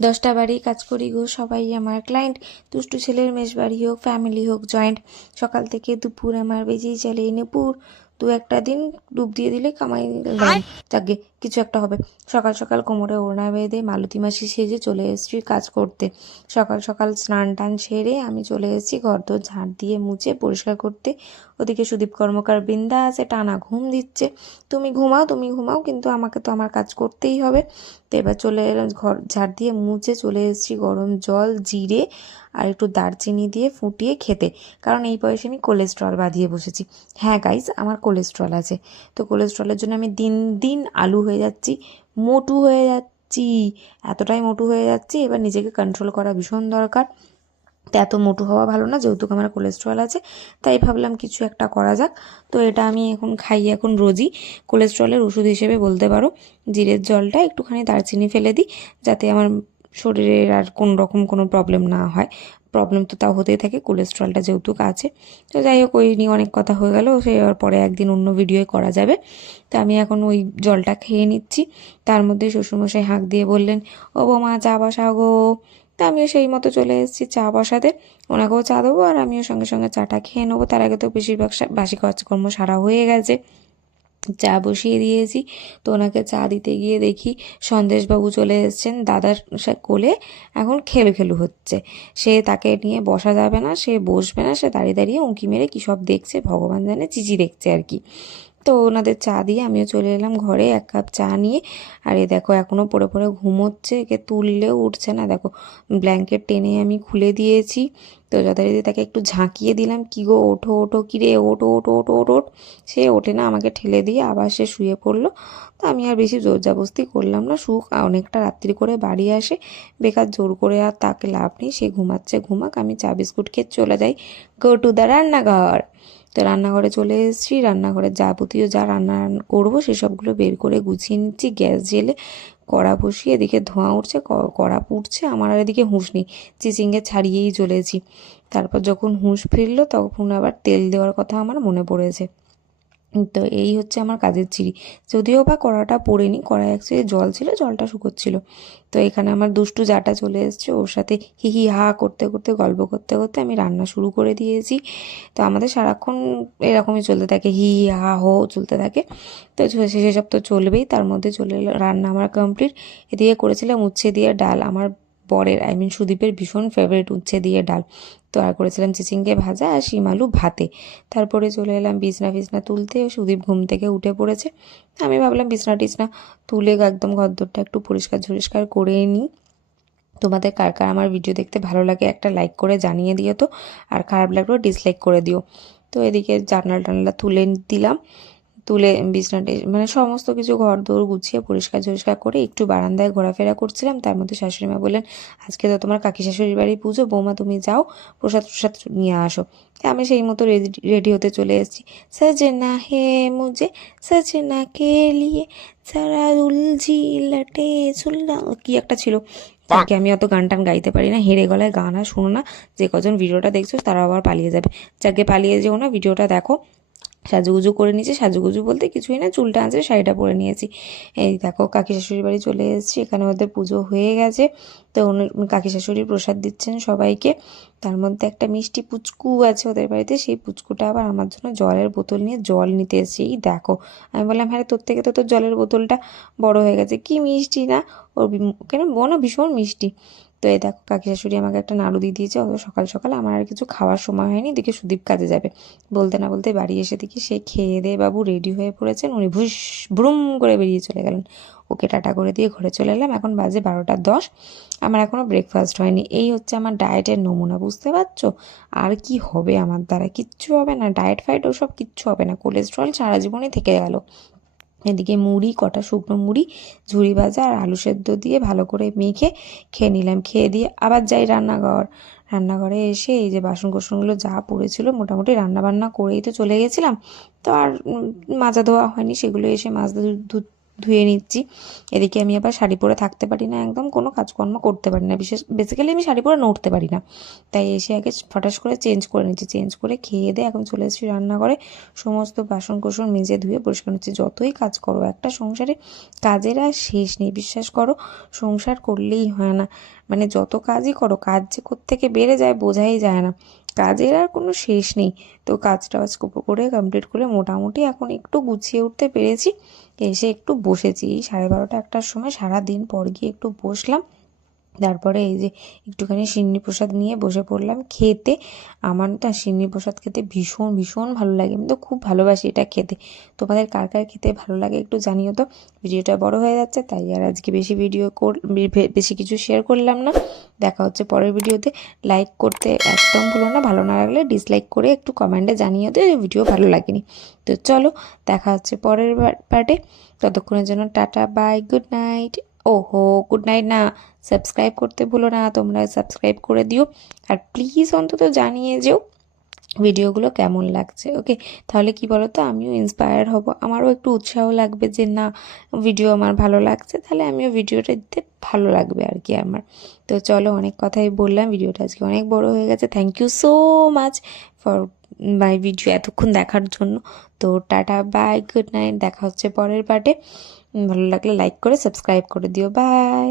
দশটা বাড়ি কাজ করি গো সবাই আমার ক্লায়েন্ট দুষ্টু ছেলের মেশ বাড়ি হোক ফ্যামিলি হোক জয়েন্ট সকাল থেকে দুপুর আমার বেজেই চলে নুপুর। দু একটা দিন ডুব দিয়ে দিলে কামাই যাকে কিছু একটা হবে। সকাল সকাল কোমরে ওড়না বেঁধে মালতী মাসি সেজে চলে এসেছি কাজ করতে। সকাল সকাল স্নান টান সেরে আমি চলে এসেছি ঘর দোর ঝাঁট দিয়ে মুছে পরিষ্কার করতে। ওদিকে সুদীপ কর্মকার বৃন্দা আছে টানা ঘুম দিচ্ছে। তুমি ঘুমাও তুমি ঘুমাও, কিন্তু আমাকে তো আমার কাজ করতেই হবে। তো এবার চলে এলাম ঘর, ঝাড় দিয়ে মুছে চলে এসেছি গরম জল, জিরে আর একটু দারচিনি দিয়ে ফুটিয়ে খেতে। কারণ এই বয়সে আমি কোলেস্ট্রল বাঁধিয়ে বসেছি। হ্যাঁ গাইজ আমার কোলেস্ট্রল আছে। তো কোলেস্ট্রলের জন্য আমি দিন দিন আলু হয়ে যাচ্ছি, মোটু হয়ে যাচ্ছি। এতটাই মোটু হয়ে যাচ্ছি, এবার নিজেকে কন্ট্রোল করা ভীষণ দরকার। তো এত মোটু হওয়া ভালো না, যেহেতু আমার কোলেস্ট্রল আছে, তাই ভাবলাম কিছু একটা করা যাক। তো এটা আমি এখন খাই, এখন রোজই। কোলেস্ট্রলের ওষুধ হিসেবে বলতে পারো, জিরের জলটা একটুখানি দারচিনি ফেলে দিই, যাতে আমার শরীরের আর কোনো রকম কোনো প্রবলেম না হয়। প্রবলেম তো তাও হতেই থাকে কোলেস্ট্রলটা যেহেতু আছে। তো যাই হোক, ওই নিয়ে অনেক কথা হয়ে গেল, সে পরে একদিন অন্য ভিডিওয়ে করা যাবে। তো আমি এখন ওই জলটা খেয়ে নিচ্ছি। তার মধ্যে শ্বশুরমশাই হাঁক দিয়ে বললেন, ও বৌমা, চা বসাও গো। তা আমিও সেই মতো চলে এসেছি চা বসাতে। ওনাকেও চা দেবো আর আমিও সঙ্গে সঙ্গে চাটা খেয়ে নেব। তার আগে তো বেশিরভাগ বাসি কাজকর্ম সারা হয়ে গেছে। চা বসিয়ে দিয়েছি। তো ওনাকে চা দিতে গিয়ে দেখি সন্দেশবাবু চলে এসেছেন দাদার কোলে। এখন খেলু খেলু হচ্ছে। সে তাকে নিয়ে বসা যাবে না, সে বসবে না, সে দাঁড়িয়ে দাঁড়িয়ে উঁকি মেরে কী সব দেখছে, ভগবান জানে, চিচি দেখছে আর কি। তো ওনাদের চা দিয়ে আমিও চলে এলাম ঘরে, এক কাপ চা নিয়ে। আর এ দেখো এখনও পড়ে পড়ে ঘুমোচ্ছে, একে তুললেও উঠছে না। দেখো, ব্ল্যাঙ্কেট টেনে আমি খুলে দিয়েছি। তো যথারীতি তাকে একটু ঝাঁকিয়ে দিলাম, কি গো, ওঠো ওঠো কি রে? ওঠো ওঠো ওঠো ওঠো, ওঠ। সে ওঠে না, আমাকে ঠেলে দিয়ে আবার সে শুয়ে পড়ল। তো আমি আর বেশি জোর জাবস্তি করলাম না, সুখ অনেকটা রাত্রি করে বাড়ি আসে। বেকার জোর করে আর তাকে লাভ নেই, সে ঘুমাচ্ছে, ঘুমাক, আমি চা বিস্কুট খেয়ে চলে যাই। গো টু দ্য রান্নাঘর। তো রান্নাঘরে চলে এসেছি রান্নাঘরে যাবতীয় যা রান্না করব সেসবগুলো বের করে গুছিয়ে নিচ্ছি, গ্যাস জেলে কড়া বসিয়ে এদিকে ধোঁয়া উঠছে কড়া পুড়ছে, আমার আর এদিকে হুঁশ নেই, চিচিঙ্গে ছাড়িয়েই চলেছি। তারপর যখন হুঁশ ফিরলো তখন আবার তেল দেওয়ার কথা আমার মনে পড়েছে। তো এই হচ্ছে আমার কাজের চিড়ি যদিও বা কড়াটা পড়েনি কড়াই অ্যাকচুয়ালি জল ছিল, জলটা শুকোচ্ছিল। তো এখানে আমার দুষ্টু জাটা চলে এসছে, ওর সাথে হি হি হা করতে করতে, গল্প করতে করতে আমি রান্না শুরু করে দিয়েছি। তো আমাদের সারাক্ষণ এরকমই চলতে থাকে, হি হি হা চলতে থাকে। তো সেসব তো চলবেই, তার মধ্যে চলে রান্না আমার কমপ্লিট এদিকে করেছিলাম উচ্ছে দিয়ে ডাল, আমার বরের আই মিন সুদীপের ভীষণ ফেভারিট উচ্ছে দিয়ে ডাল। তো আর করেছিলাম চিচিঙ্গে ভাজা আর শিম আলু ভাতে। তারপরে চলে এলাম বিছনা ফিছনা তুলতে, সুদীপ ঘুম থেকে উঠে পড়েছে। আমি ভাবলাম বিছনা টিছনা তুলে একদম ঘরদোরটা একটু পরিষ্কার ঝরিষ্কার করে নিই। তোমাদের কার কার আমার ভিডিও দেখতে ভালো লাগে একটা লাইক করে জানিয়ে দিও তো, আর খারাপ লাগলেও ডিসলাইক করে দিও। তো এদিকে জানলা টানলা তুলে দিলাম। তুলে বিছনাটে মানে সমস্ত কিছু ঘর দৌড় গুছিয়ে পরিষ্কার ঝরিষ্কার করে একটু বারান্দায় ঘোরাফেরা করছিলাম। তার মধ্যে শাশুড়ি মা বললেন, আজকে তো তোমার কাকি শাশুড়ির বাড়ি পুজো, বৌমা তুমি যাও, প্রসাদ প্রসাদ নিয়ে আসো। আমি সেই মতো রেডি হতে চলে এসেছি। সজনা হে মুঝে সজনা কে লিয়ে সারা উলঝি লটে ঝুলনা। কি একটা ছিল। তাকে আমি অত গান টান গাইতে পারি না, হেরে গলায় গান আর শোনো না। যে কজন ভিডিওটা দেখছ তারা আবার পালিয়ে যাবে। যাকে পালিয়ে যেও না, ভিডিওটা দেখো। সাজুগুজু করে নিয়েছি। সাজুগুজু বলতে কিছুই না, চুলটা আঁচড়ে শাড়িটা পরে নিয়েছি। এই দেখো কাকি শাশুড়ির বাড়ি চলে এসেছি, এখানে ওদের পুজো হয়ে গেছে। তো কাকি শাশুড়ি প্রসাদ দিচ্ছেন সবাইকে। তার মধ্যে একটা মিষ্টি পুচকু আছে ওদের বাড়িতে, সেই পুচকুটা আবার আমার জন্য জলের বোতল নিয়ে জল নিতে এসেছে। এই দেখো, আমি বললাম হ্যাঁ তোর থেকে তো তোর জলের বোতলটা বড় হয়ে গেছে। কি মিষ্টি না? ওর কেন বোন ভীষণ মিষ্টি। তো এই দেখো কাকি শাশুড়ি আমাকে একটা নাড়ু দিয়ে দিয়েছে অত সকাল সকাল। আমার আর কিছু খাওয়ার সময় হয়নি এদিকে সুদীপ কাজে যাবে। বলতে না বলতে বাড়ি এসে দেখি সে খেয়ে দিয়ে বাবু রেডি হয়ে পড়েছেন, উনি ভুস, ভ্রুম করে বেরিয়ে চলে গেলেন। ওকে টাটা করে দিয়ে ঘরে চলে এলাম, এখন বাজে বারোটা দশ। আমার এখনও ব্রেকফাস্ট হয়নি। এই হচ্ছে আমার ডায়েটের নমুনা, বুঝতে পারছ? আর কি হবে আমার দ্বারা? কিচ্ছু হবে না। ডায়েট ফাইট ওসব কিচ্ছু হবে না। কোলেস্ট্রল সারা জীবনই থেকে গেল। এদিকে মুড়ি, কটা শুকনো মুড়ি ঝুড়ি ভাজা আর আলু সেদ্ধ দিয়ে ভালো করে মেখে খেয়ে নিলাম। খেয়ে দিয়ে আবার যাই রান্নাঘর। রান্নাঘরে এসে এই যে বাসন কোসনগুলো যা পড়েছিল মোটামুটি রান্না বান্না করেই তো চলে গেছিলাম। তো আর মাজা ধোয়া হয়নি, সেগুলো এসে মাছ ধুতে ধুয়ে নিচ্ছি। এদিকে আমি আবার শাড়ি পরে থাকতে পারি না, একদম কোনো কাজকর্ম করতে পারি না। বিশেষ বেসিক্যালি আমি শাড়ি পরে নড়তে পারি না। তাই এসে আগে ফটাস করে চেঞ্জ করে নিচ্ছি চেঞ্জ করে খেয়ে দিয়ে এখন চলে এসেছি রান্নাঘরে। সমস্ত বাসন কোসন মেজে ধুয়ে পরিষ্কার হচ্ছে যতই কাজ করো, একটা সংসারে কাজের আর শেষ নেই, বিশ্বাস করো। সংসার করলেই হয় না। মানে যত কাজই করো, কাজ যে থেকে বেড়ে যায় বোঝাই যায় না। কাজের আর কোনো শেষ নেই। তো কাজটা আজ করে কমপ্লিট করে মোটামুটি এখন একটু গুছিয়ে উঠতে পেরেছি। এসে একটু বসেছি। এই সাড়ে বারোটা একটার সময় সারা দিন পর গিয়ে একটু বসলাম। তারপরে এই যে একটুখানি সিন্নি প্রসাদ নিয়ে বসে পড়লাম। খেতে আমার না সিন্নি প্রসাদ খেতে ভীষণ ভীষণ ভালো লাগে। আমি তো খুব ভালোবাসি এটা খেতে। তোমাদের কার কার খেতে ভালো লাগে একটু জানিও তো। ভিডিওটা বড় হয়ে যাচ্ছে, তাই আর আজকে বেশি ভিডিও বেশি কিছু শেয়ার করলাম না। দেখা হচ্ছে পরের ভিডিওতে লাইক করতে একদম ভুলো না। ভালো না লাগলে ডিসলাইক করে একটু কমেন্টে জানিয়ে যে ভিডিও ভালো লাগেনি। তো চলো, দেখা হচ্ছে পরের পার্টে ততক্ষণের জন্য টাটা বাই গুড নাইট ওহো গুড নাইট না। সাবস্ক্রাইব করতে ভুলো না, তোমরা সাবস্ক্রাইব করে দিও। আর প্লিজ অন্তত জানিয়ে যেও ভিডিওগুলো কেমন লাগছে ওকে তাহলে কি বলো তো আমিও ইন্সপায়ার হব। আমারও একটু উৎসাহ লাগবে যে, না ভিডিও আমার ভালো লাগছে। তাহলে আমিও ভিডিওটা দিতে ভালো লাগবে আর কি আমার। তো চলো, অনেক কথাই বললাম। ভিডিওটা আজকে অনেক বড় হয়ে গেছে। Thank you so much for my video এতক্ষণ দেখার জন্য। তো টাটা বাই গুড নাইট দেখা হচ্ছে পরের পার্টে ভালো লাগলে লাইক করে সাবস্ক্রাইব করে দিও। বাই